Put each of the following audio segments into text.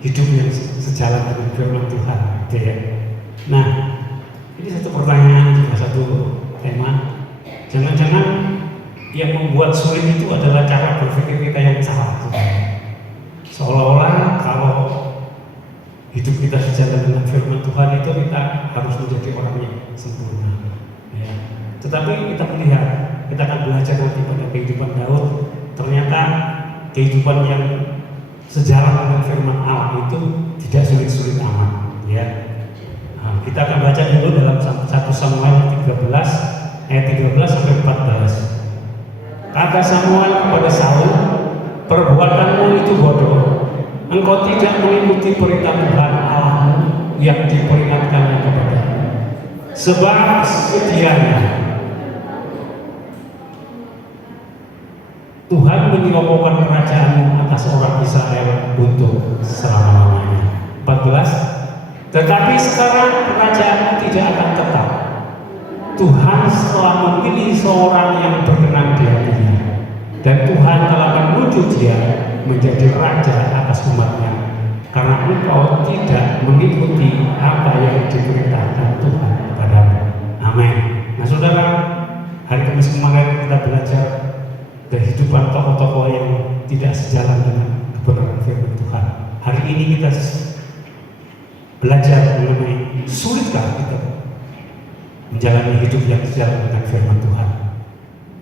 hidup yang sejalan dengan firman Tuhan, gitu ya. Nah, ini satu pertanyaan juga, satu tema. Jangan-jangan yang membuat sulit itu adalah cara berpikir kita yang salah. Seolah-olah kalau hidup kita sejalan dengan firman Tuhan itu kita harus menjadi orang yang sempurna. Ya. Tetapi kita melihat, kita akan belajar nanti pada kehidupan Daud, ternyata kehidupan yang sejalan dengan firman Allah itu tidak sulit-sulit amat. Ya. Nah, kita akan baca dulu dalam 1 Samuel 13 ayat 13 sampai 14. Kata Samuel kepada Saul, perbuatanmu itu bodoh. Engkau tidak mengikuti perintah Tuhan Allahmu yang diperingatkannya kepadamu. Sebab sedianya Tuhan menyokokan kerajaanmu atas orang Israel untuk selama-lamanya. 14. Tetapi sekarang kerajaanmu tidak akan tetap. Tuhan telah memilih seorang yang berkenan di hatinya, dan Tuhan telah menunjuk dia menjadi raja atas umatnya, karena engkau tidak mengikuti apa yang diperintahkan Tuhan kepadamu. Amin. Nah saudara, hari Kamis kemarin kita belajar kehidupan tokoh-tokoh yang tidak sejalan dengan kebenaran firman Tuhan. Hari ini kita belajar mengenai sulitkah kita menjalani hidup yang sejalan dengan firman Tuhan.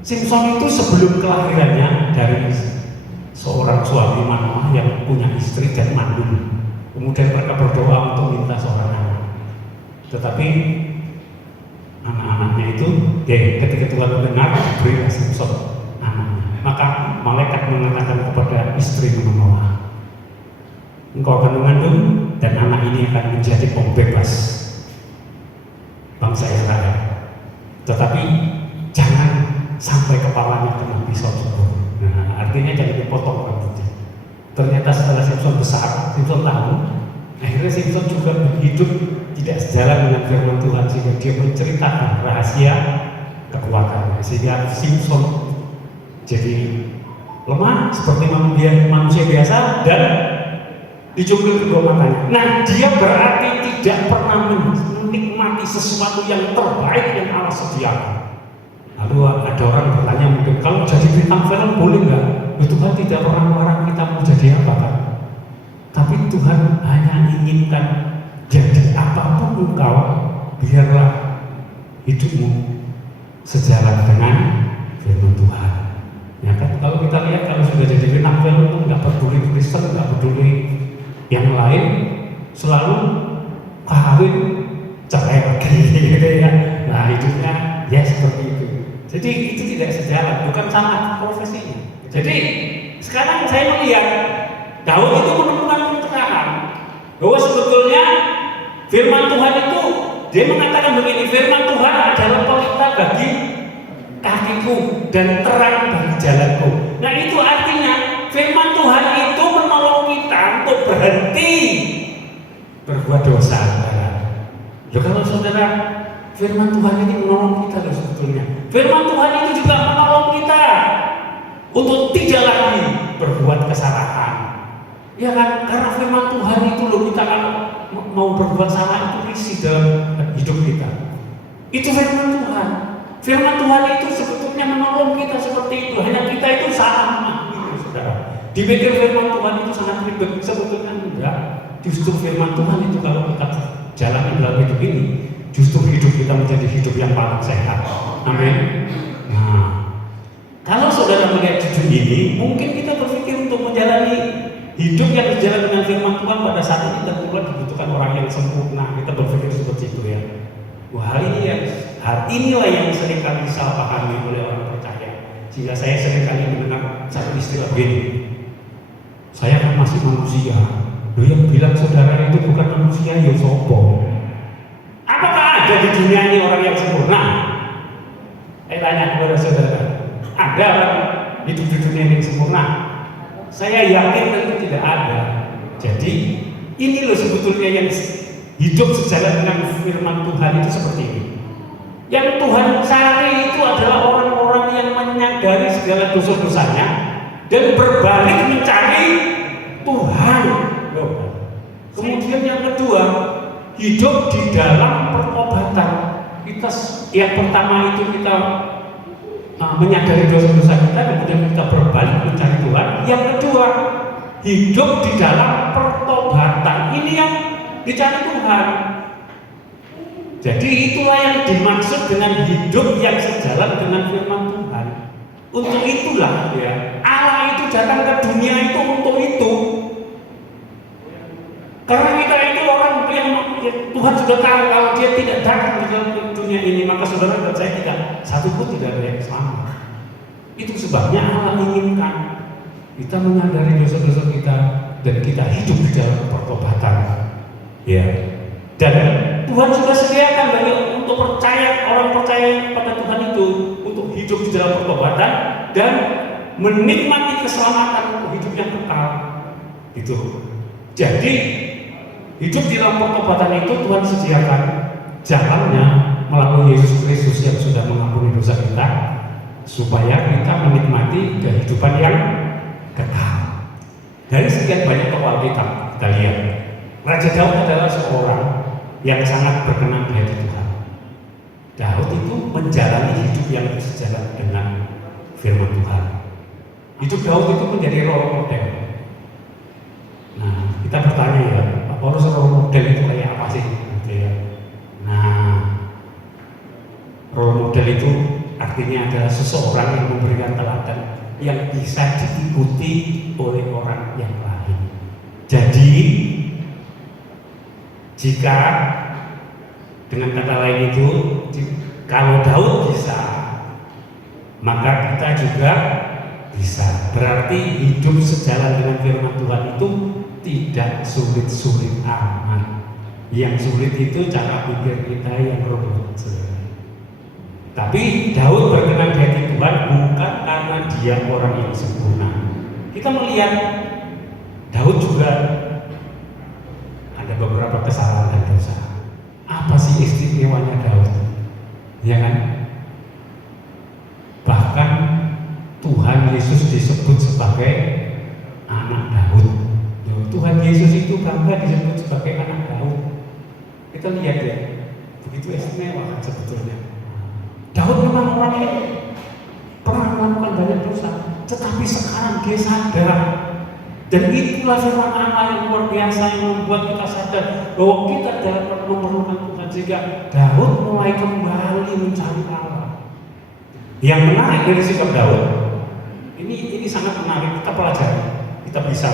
Simpson itu sebelum kelahirannya dari seorang suami Manoah yang punya istri dan mandul. Kemudian mereka berdoa untuk minta seorang anak. Tetapi anak-anaknya itu, ketika Tuhan mendengar, berilah Simpson anaknya. Maka malaikat mengatakan kepada istri Manoah, engkau akan mengandung dan anak ini akan menjadi pembebas bangsa Israel. Tetapi jangan sampai kepalanya kena pisau cukur. Nah, artinya jangan dipotong rambutnya. Ternyata setelah Simpson besar, Simpson tahu. Akhirnya Simpson juga hidup tidak sejalan dengan firman Tuhan, sehingga dia menceritakan rahasia kekuatannya, sehingga Simpson jadi lemah seperti manusia biasa dan dicungkil kedua matanya. Nah, dia berarti tidak pernah menikmati sesuatu yang terbaik yang Allah sediakan. Lalu ada orang bertanya, mungkin kalau jadi bintang film boleh nggak? Tuhan tidak pernah melarang kita mau jadi apa kan? Tapi Tuhan hanya inginkan jadi apapun engkau, biarlah hidupmu sejalan dengan firman Tuhan. Ya kan? Kalau kita lihat, kalau sudah jadi bintang film itu nggak peduli Kristen, nggak peduli yang lain, selalu kawin cerai lagi gitu ya. Nah hidupnya ya seperti itu. Jadi itu tidak sejalan, bukan sama profesinya. Jadi sekarang saya melihat Daud itu menemukan pencerahan bahwa sebetulnya firman Tuhan itu, dia mengatakan begini, firman Tuhan adalah pelita bagi kakiku dan terang bagi jalanku. Nah itu artinya firman Tuhan itu menolong kita untuk berhenti berbuat dosa. Loh, kalau saudara, firman Tuhan ini menolong kita loh sebetulnya. Firman Tuhan itu juga menolong kita untuk tidak lagi berbuat kesalahan. Ya kan? Karena firman Tuhan itu loh, kita kan mau berbuat salah itu risih dalam hidup kita. Itu firman Tuhan. Firman Tuhan itu sebetulnya menolong kita seperti itu. Hanya kita itu salah gitu, saudara. Dipikir firman Tuhan itu sangat ribet, sebetulnya enggak. Justru firman Tuhan itu kalau kita jalani dalam hidup ini, justru hidup kita menjadi hidup yang paling sehat. Amin. Nah, kalau saudara melihat jujur ini, mungkin kita berpikir untuk menjalani hidup yang sejalan dengan firman Tuhan pada saat ini tentulah dibutuhkan orang yang sempurna. Kita berpikir seperti itu ya. Wah, hal inilah yang seringkali disalah pahami oleh orang percaya. Sehingga saya seringkali mendengar satu istilah begini, saya kan masih manusia. Loh, yang bilang saudara itu bukan manusia, ya sopo. Apakah ada di dunia ini orang yang sempurna? Saya tanya kepada saudara, ada orang hidup di dunia ini yang sempurna? Saya yakin tentu tidak ada. Jadi ini loh sebetulnya yang hidup sejalan dengan firman Tuhan itu seperti ini. Yang Tuhan cari itu adalah orang-orang yang menyadari segala dosa-dosanya dan berbalik mencari Tuhan. Loh, Kemudian yang kedua, hidup di dalam pertobatan. Yang pertama itu kita menyadari dosa-dosa kita, kemudian kita berbalik mencari Tuhan. Yang kedua, hidup di dalam pertobatan. Ini yang dicari Tuhan. Jadi itulah yang dimaksud dengan hidup yang sejalan dengan firman Tuhan. Untuk itulah ya, Allah itu datang ke dunia itu untuk itu. Karena kita itu orang yang Tuhan sudah tahu kalau dia tidak datang ke dunia ini, maka saudara dan saya tidak satu pun tidak ada yang selamat. Itu sebabnya Allah inginkan kita menyadari dosa-dosa kita dan kita hidup di dalam pertobatan. Ya. Dan Tuhan sudah sediakan bagi untuk orang percaya pada Tuhan itu untuk hidup di dalam pertobatan dan menikmati keselamatan untuk hidup yang kekal. Itu. Jadi hidup di dalam pertobatan itu Tuhan sediakan jalannya melalui Yesus Kristus yang sudah mengampuni dosa kita, supaya kita menikmati kehidupan yang kekal. Dari sekian banyak tokoh Alkitab kita lihat, Raja Daud adalah seorang yang sangat berkenan di hati Tuhan. Daud itu menjalani hidup yang sejalan dengan firman Tuhan. Hidup Daud itu menjadi role model. Nah, kita bertanya ya, Pak Paulus, role model itu kayak apa sih? Gitu ya. Nah, role model itu artinya adalah seseorang yang memberikan teladan yang bisa diikuti oleh orang yang lain. Jadi jika dengan kata lain itu, kalau Daud bisa, maka kita juga bisa. Berarti hidup sejalan dengan firman Tuhan itu tidak sulit-sulit amat. Yang sulit itu cara pikir kita yang robot. Tapi Daud berkenan di hati Tuhan bukan karena dia orang yang sempurna. Kita melihat Daud juga ada beberapa kesalahan dan dosa. Apa sih istimewanya Daud? Ya kan? Bahkan Tuhan Yesus disebut sebagai anak Daud. Tuhan Yesus itu bangga disebut sebagai anak Daud. Kita lihat ya, begitu istimewa sebetulnya. Daud memang orang yang pernah melakukan banyak dosa, tetapi sekarang dia sadar. Dan itulah firman Allah yang luar biasa yang membuat kita sadar bahwa kita dapat memerlukan Tuhan, sehingga Daud mulai kembali mencari Allah. Yang menarik dari sikap Daud, ini sangat menarik, kita pelajari, kita bisa.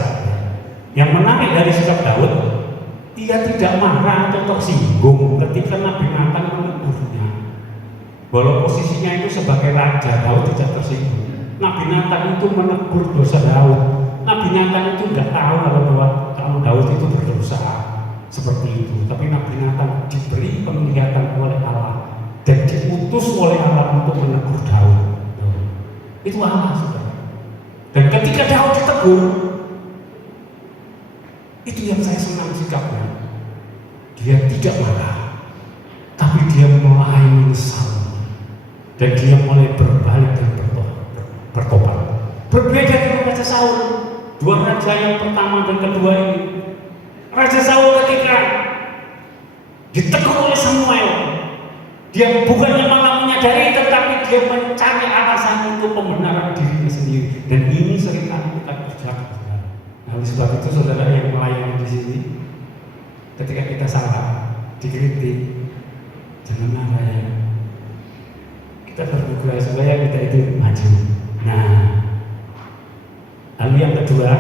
Yang menarik dari sikap Daud, dia tidak marah atau tersinggung ketika Nabi Nathan menegurnya. Walau posisinya itu sebagai raja, Daud tidak tersinggung. Nabi Nathan itu menegur dosa Daud. Nabi Nathan itu tidak tahu kalau Daud itu berdosa seperti itu. Tapi Nabi Nathan diberi penglihatan oleh Allah dan diutus oleh Allah untuk menegur Daud. Itu Allah, saudara. Dan ketika Daud ditegur, itu yang saya senang sikapnya. Dia tidak marah, tapi dia mulai menyesal dan dia mulai berbalik dan bertobat. Berbeda dengan Raja Saul, dua raja yang pertama dan kedua ini. Raja Saul ketika ditegur oleh Samuel, dia bukannya malah menyadari, tetapi dia mencari alasan untuk pembenaran dirinya sendiri. Dan ini seringkali kita kerjakan. Nah, oleh sebab itu saudara yang melayani di sini, ketika kita salah, dikritik, jangan marah ya. Kita berdoa supaya kita itu maju. Nah, lalu yang kedua,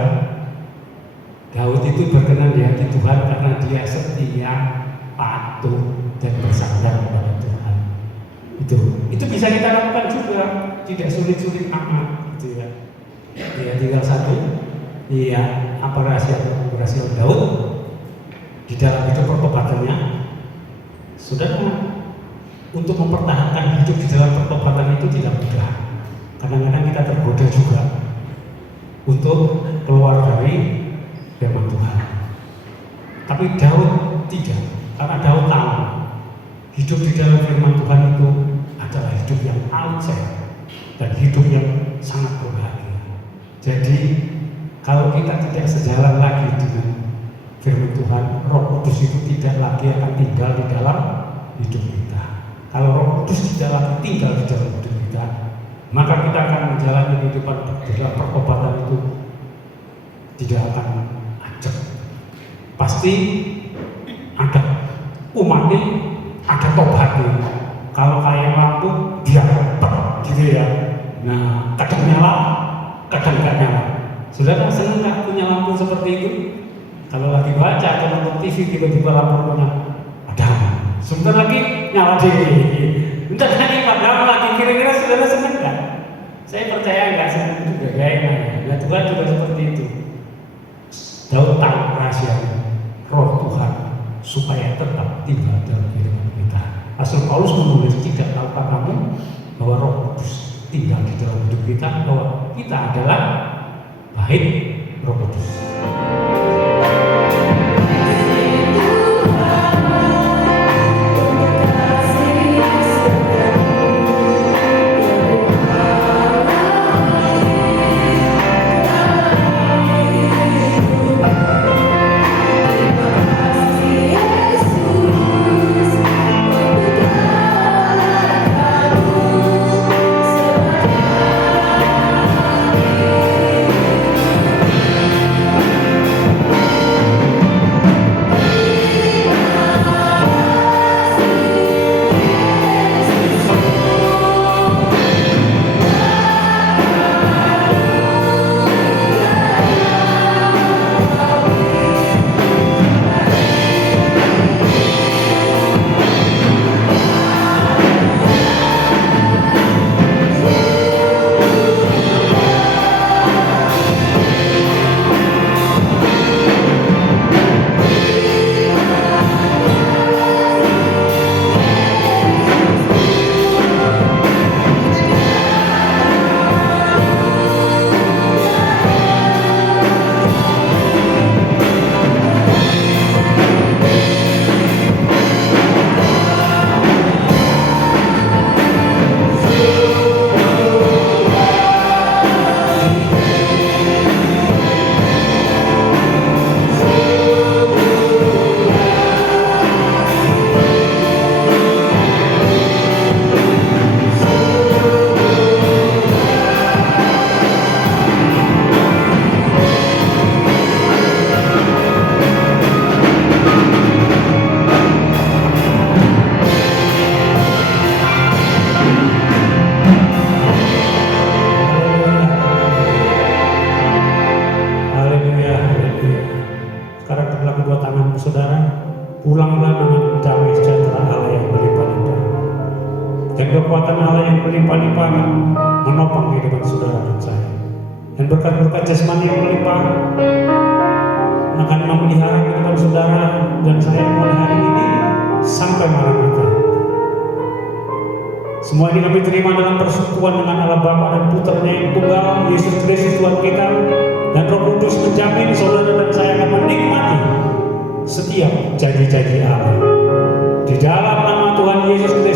Daud itu berkenan di hati Tuhan karena dia setia, patuh, dan bersandar kepada Tuhan. Itu bisa kita lakukan juga, tidak sulit-sulit amat, gitu ya. Ya, tinggal satu. Iya, apa rahasia Daud di dalam hidup pertobatannya? Saudara, untuk mempertahankan hidup di dalam pertobatan itu tidak mudah. Kadang-kadang kita tergoda juga untuk keluar dari firman Tuhan. Tapi Daud tidak, karena Daud tahu hidup di dalam firman Tuhan itu adalah hidup yang paling sehat dan hidup yang sangat berbahagia. Jadi kalau kita tidak sejalan lagi dengan firman Tuhan, Roh Kudus itu tidak lagi akan tinggal di dalam hidup kita. Kalau Roh Kudus tidak lagi tinggal di dalam hidup kita, maka kita akan menjalani kehidupan dalam pertobatan itu tidak akan ajak. Pasti ada umatnya, ada tobatnya. Kalau kayak lampu dia gitu ya. Nah, kadang nyala, kadang nggak nyala. Saudara senang nggak punya lampu seperti itu? Kalau lagi baca atau nonton TV tiba-tiba lampunya padam, sebentar lagi nyala lagi. Bentar lagi padam lagi. Kira-kira saudara senang nggak? Saya percaya nggak senang juga kayaknya. Ya Tuhan juga seperti itu. Daud tahu rahasianya, Roh Tuhan supaya tetap tinggal dalam kehidupan kita. Rasul Paulus menulis, tidak tahukah kamu bahwa Roh Kudus tinggal di dalam hidup kita, bahwa kita adalah bait Roh Kudus. Pulanglah dengan damai sejahtera Allah yang berlimpah-limpah, dan kekuatan Allah yang berlimpah-limpah akan menopang kehidupan saudara dan saya. Dan berkat-berkat jasmani yang berlimpah akan memelihara kehidupan saudara dan saya mulai hari ini sampai Maranatha. Semua ini kami terima dalam persekutuan dengan Allah Bapa dan Putranya yang tunggal, Yesus Kristus Tuhan kita, dan Roh Kudus menjamin saudara dan saya akan menikmati setiap janji-janji Allah. Di dalam nama Tuhan Yesus Kristus